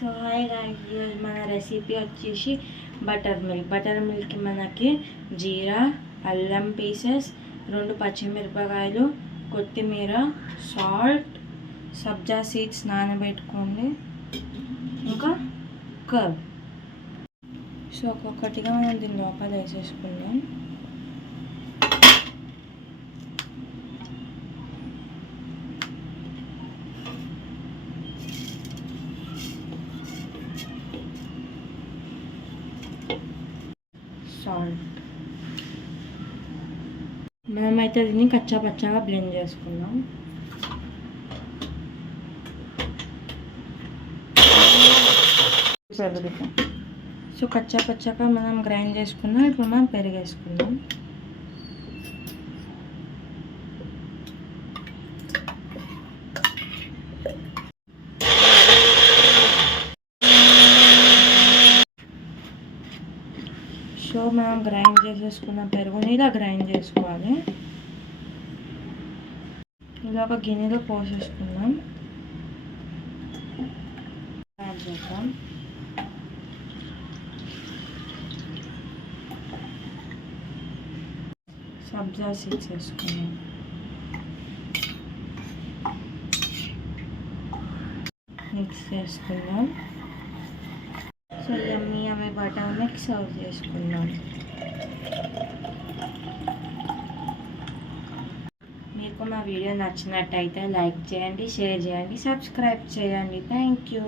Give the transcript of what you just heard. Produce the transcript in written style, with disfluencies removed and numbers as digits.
So hi guys, ఈరోజు మన రెసిపీ వచ్చేసి బటర్ మిల్క్ మనకి జీరా, అల్లం పీసెస్, 2 పచ్చిమిరపకాయలు, కొత్తిమీర, సాల్ట్, సబ్జా సీడ్స్ నానబెట్టుకోండి, ఇంకా కర్డ్. సో ఒక్కొక్కటిగా మనం దీని లోపల వేసేసుకుందాం. సాల్ట్. మనమైతే దీన్ని కచ్చా పచ్చాగా బ్లెండ్ చేసుకుందాం. సో కచ్చా పచ్చాగా మనం గ్రైండ్ చేసుకున్నాం. ఇప్పుడు మనం పెరిగేసుకుందాం. సో మనం గ్రైండ్ చేసేసుకున్న పెరుగుని ఇలా గ్రైండ్ చేసుకోవాలి. ఇలా ఒక గిన్నెలో పోసేసుకుందాం. యాడ్ చేద్దాం. సబ్జా సీడ్స్ వేసుకుందాం. మిక్స్ చేసుకుందాం. సో యమ్మీ అవి బటర్ మిల్క్ సర్వ్ చేసుకుందాం. మీకు మా వీడియో నచ్చినట్టయితే లైక్ చేయండి, షేర్ చేయండి, సబ్స్క్రైబ్ చేయండి. Thank you.